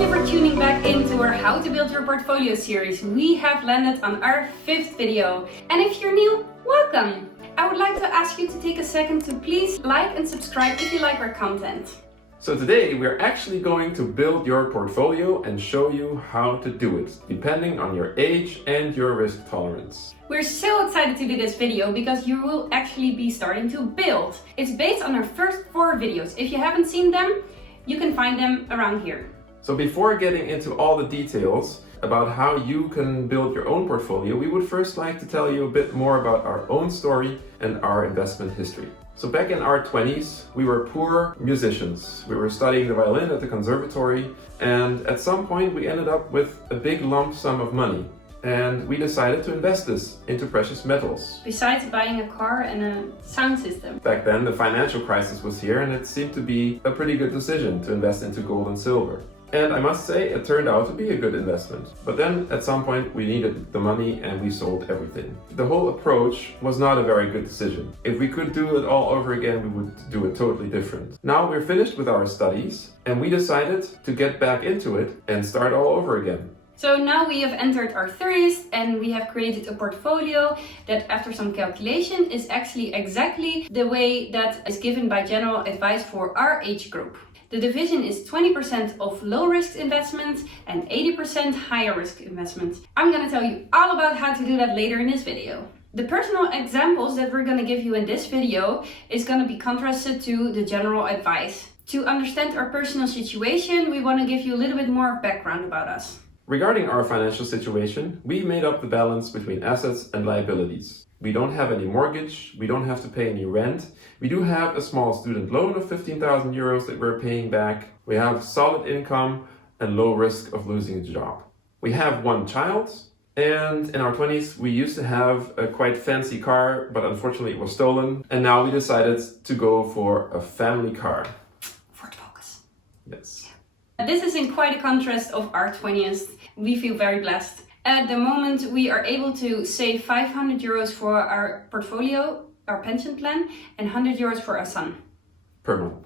Thank you for tuning back into our How to Build Your Portfolio series. We have landed on our 5th video. And if you're new, welcome! I would like to ask you to take a second to please like and subscribe if you like our content. So today we're actually going to build your portfolio and show you how to do it, depending on your age and your risk tolerance. We're so excited to do this video because you will actually be starting to build. It's based on our first 4 videos. If you haven't seen them, you can find them around here. So before getting into all the details about how you can build your own portfolio, we would first like to tell you a bit more about our own story and our investment history. So back in our 20s, we were poor musicians. We were studying the violin at the conservatory, and at some point we ended up with a big lump sum of money. And we decided to invest this into precious metals. Besides buying a car and a sound system. Back then the financial crisis was here, and it seemed to be a pretty good decision to invest into gold and silver. And I must say, it turned out to be a good investment. But then at some point we needed the money and we sold everything. The whole approach was not a very good decision. If we could do it all over again, we would do it totally different. Now we're finished with our studies and we decided to get back into it and start all over again. So now we have entered our 30s and we have created a portfolio that, after some calculation, is actually exactly the way that is given by general advice for our age group. The division is 20% of low risk investments and 80% higher risk investments. I'm going to tell you all about how to do that later in this video. The personal examples that we're going to give you in this video is going to be contrasted to the general advice. To understand our personal situation, we want to give you a little bit more background about us. Regarding our financial situation, we made up the balance between assets and liabilities. We don't have any mortgage, we don't have to pay any rent. We do have a small student loan of 15,000 euros that we're paying back. We have solid income and low risk of losing a job. We have 1 child, and in our 20s we used to have a quite fancy car, but unfortunately it was stolen. And now we decided to go for a family car. Ford Focus. Yes. This is in quite a contrast of our 20s. We feel very blessed. At the moment, we are able to save 500 euros for our portfolio, our pension plan, and 100 euros for our son. Per month.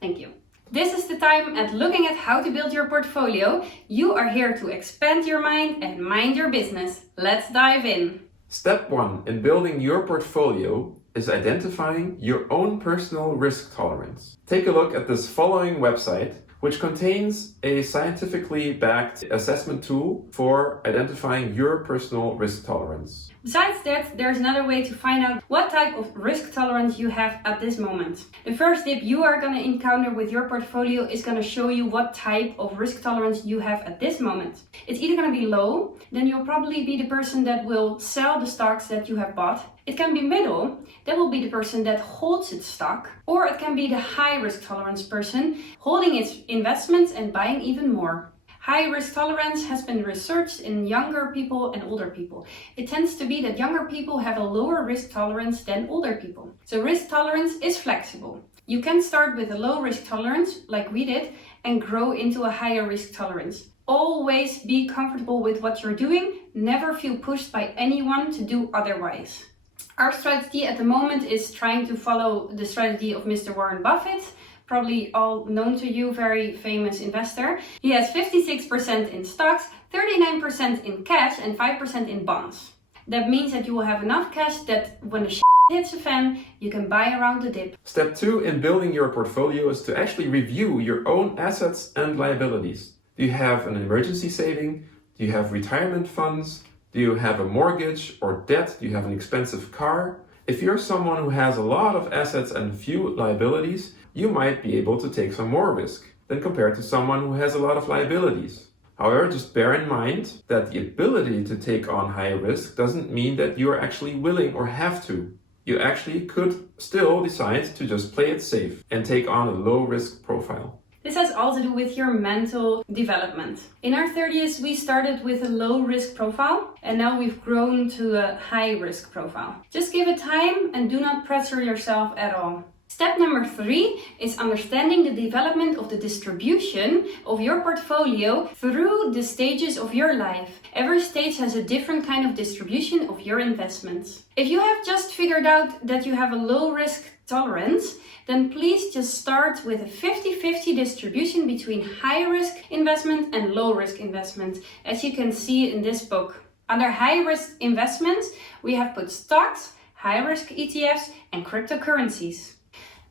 Thank you. This is the time at looking at how to build your portfolio. You are here to expand your mind and mind your business. Let's dive in. Step 1 in building your portfolio is identifying your own personal risk tolerance. Take a look at this following website, which contains a scientifically backed assessment tool for identifying your personal risk tolerance. Besides that, there's another way to find out what type of risk tolerance you have at this moment. The first tip you are going to encounter with your portfolio is going to show you what type of risk tolerance you have at this moment. It's either going to be low, then you'll probably be the person that will sell the stocks that you have bought. It can be middle, that will be the person that holds its stock. Or it can be the high risk tolerance person, holding its investments and buying even more. High risk tolerance has been researched in younger people and older people. It tends to be that younger people have a lower risk tolerance than older people. So risk tolerance is flexible. You can start with a low risk tolerance, like we did, and grow into a higher risk tolerance. Always be comfortable with what you're doing. Never feel pushed by anyone to do otherwise. Our strategy at the moment is trying to follow the strategy of Mr. Warren Buffett. Probably all known to you, very famous investor. He has 56% in stocks, 39% in cash and 5% in bonds. That means that you will have enough cash that when the hits the fan, you can buy around the dip. Step 2 in building your portfolio is to actually review your own assets and liabilities. Do you have an emergency saving? Do you have retirement funds? Do you have a mortgage or debt? Do you have an expensive car? If you're someone who has a lot of assets and few liabilities, you might be able to take some more risk than compared to someone who has a lot of liabilities. However, just bear in mind that the ability to take on high risk doesn't mean that you are actually willing or have to. You actually could still decide to just play it safe and take on a low risk profile. This has all to do with your mental development. In our 30s, we started with a low risk profile and now we've grown to a high risk profile. Just give it time and do not pressure yourself at all. Step number 3 is understanding the development of the distribution of your portfolio through the stages of your life. Every stage has a different kind of distribution of your investments. If you have just figured out that you have a low risk tolerance then please just start with a 50-50 distribution between high-risk investment and low-risk investment, as you can see in this book. Under high-risk investments, we have put stocks, high-risk ETFs, and cryptocurrencies.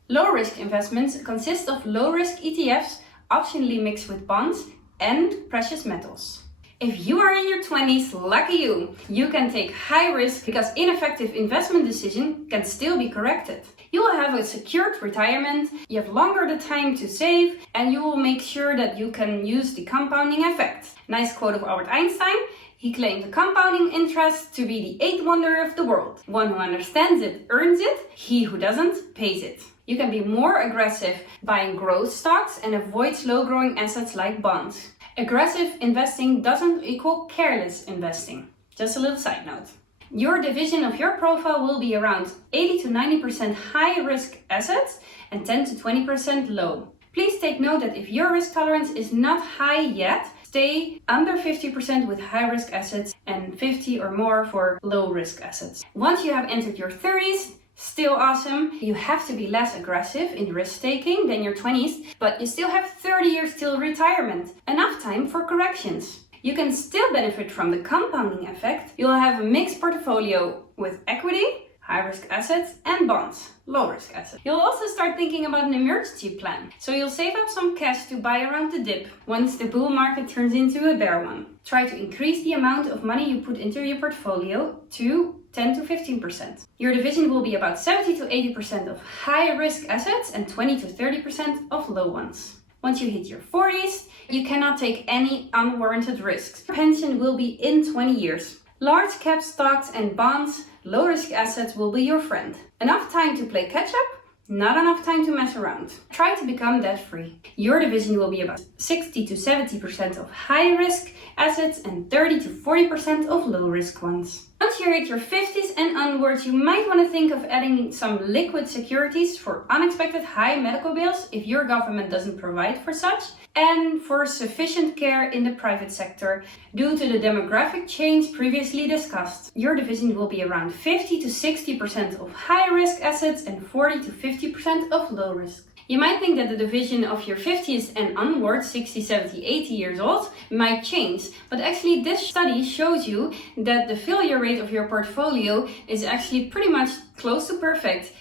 Low-risk investments consist of low-risk ETFs, optionally mixed with bonds, and precious metals. If you are in your 20s, lucky you! You can take high risk because ineffective investment decisions can still be corrected. You will have a secured retirement, you have longer the time to save, and you will make sure that you can use the compounding effect. Nice quote of Albert Einstein. He claimed the compounding interest to be the eighth wonder of the world. One who understands it earns it, he who doesn't pays it. You can be more aggressive buying growth stocks and avoid slow-growing assets like bonds. Aggressive investing doesn't equal careless investing. Just a little side note. Your division of your profile will be around 80 to 90% high-risk assets and 10 to 20% low. Please take note that if your risk tolerance is not high yet, stay under 50% with high-risk assets and 50 or more for low-risk assets. Once you have entered your 30s, still awesome. You have to be less aggressive in risk-taking than your 20s, but you still have 30 years till retirement. Enough time for corrections. You can still benefit from the compounding effect. You'll have a mixed portfolio with equity, high-risk assets, and bonds, low-risk assets. You'll also start thinking about an emergency plan. So you'll save up some cash to buy around the dip once the bull market turns into a bear one. Try to increase the amount of money you put into your portfolio to 10 to 15%. Your division will be about 70 to 80% of high-risk assets and 20 to 30% of low ones. Once you hit your 40s, you cannot take any unwarranted risks. Your pension will be in 20 years. Large cap stocks and bonds, low-risk assets will be your friend. Enough time to play catch-up? Not enough time to mess around. Try to become debt-free. Your division will be about 60 to 70% of high-risk assets and 30 to 40% of low-risk ones. Once you hit your 50s and onwards, you might want to think of adding some liquid securities for unexpected high medical bills if your government doesn't provide for such, and for sufficient care in the private sector due to the demographic change previously discussed. Your division will be around 50 to 60% of high-risk assets and 40 to 50% of low-risk. You might think that the division of your 50s and onwards, 60, 70, 80 years old, might change, but actually this study shows you that the failure rate of your portfolio is actually pretty much close to perfect.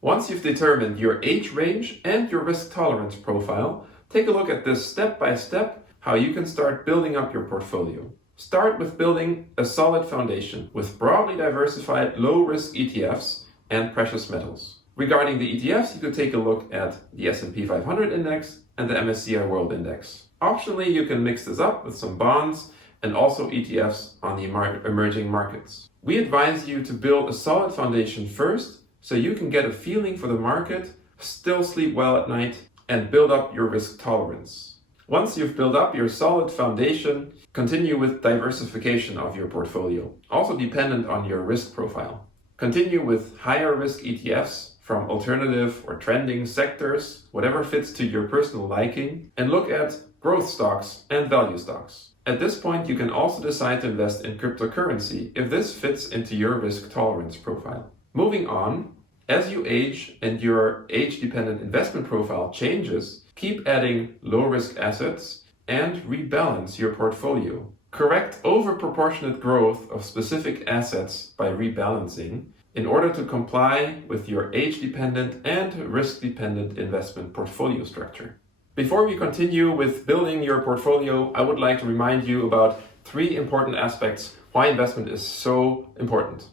Once you've determined your age range and your risk tolerance profile, take a look at this step by step how you can start building up your portfolio. Start with building a solid foundation with broadly diversified low-risk ETFs and precious metals. Regarding the ETFs, you could take a look at the S&P 500 index and the MSCI World Index. Optionally, you can mix this up with some bonds and also ETFs on the emerging markets. We advise you to build a solid foundation first so you can get a feeling for the market, still sleep well at night, and build up your risk tolerance. Once you've built up your solid foundation, continue with diversification of your portfolio, also dependent on your risk profile. Continue with higher risk ETFs from alternative or trending sectors, whatever fits to your personal liking, and look at growth stocks and value stocks. At this point, you can also decide to invest in cryptocurrency if this fits into your risk tolerance profile. Moving on, as you age and your age-dependent investment profile changes, keep adding low-risk assets and rebalance your portfolio. Correct overproportionate growth of specific assets by rebalancing in order to comply with your age-dependent and risk-dependent investment portfolio structure. Before we continue with building your portfolio, I would like to remind you about 3 important aspects why investment is so important.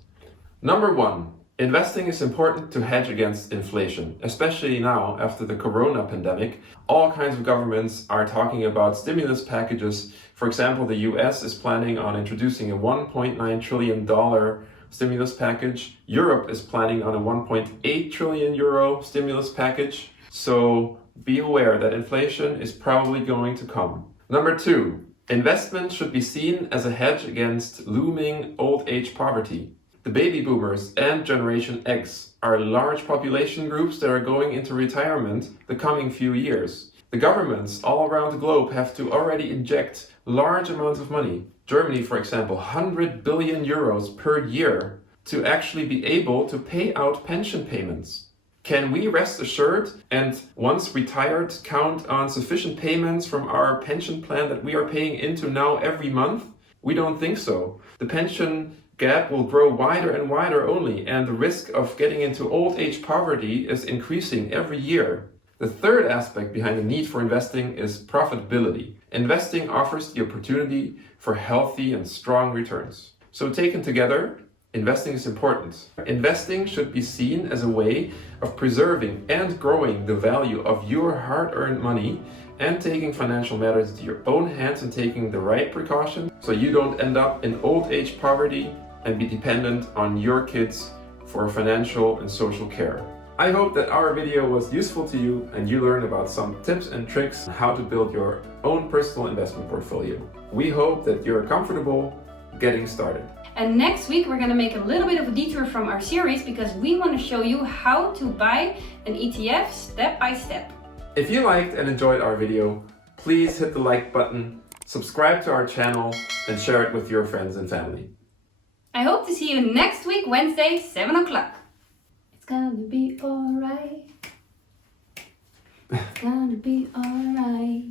Number 1, investing is important to hedge against inflation, especially now after the corona pandemic. All kinds of governments are talking about stimulus packages. For example, the US is planning on introducing a $1.9 trillion stimulus package. Europe is planning on a 1.8 trillion euro stimulus package. So be aware that inflation is probably going to come. Number 2, investment should be seen as a hedge against looming old age poverty. The baby boomers and Generation X are large population groups that are going into retirement the coming few years. The governments all around the globe have to already inject large amounts of money. Germany, for example, 100 billion euros per year to actually be able to pay out pension payments. Can we rest assured and once retired count on sufficient payments from our pension plan that we are paying into now every month? We don't think so. The pension gap will grow wider and wider only, and the risk of getting into old age poverty is increasing every year. The third aspect behind the need for investing is profitability. Investing offers the opportunity for healthy and strong returns. So taken together, investing is important. Investing should be seen as a way of preserving and growing the value of your hard-earned money and taking financial matters into your own hands and taking the right precautions so you don't end up in old age poverty and be dependent on your kids for financial and social care. I hope that our video was useful to you and you learned about some tips and tricks on how to build your own personal investment portfolio. We hope that you're comfortable getting started. And next week we're going to make a little bit of a detour from our series because we want to show you how to buy an ETF step by step. If you liked and enjoyed our video, please hit the like button, subscribe to our channel, and share it with your friends and family. I hope to see you next week, Wednesday, 7 o'clock. It's gonna be alright. It's gonna be alright.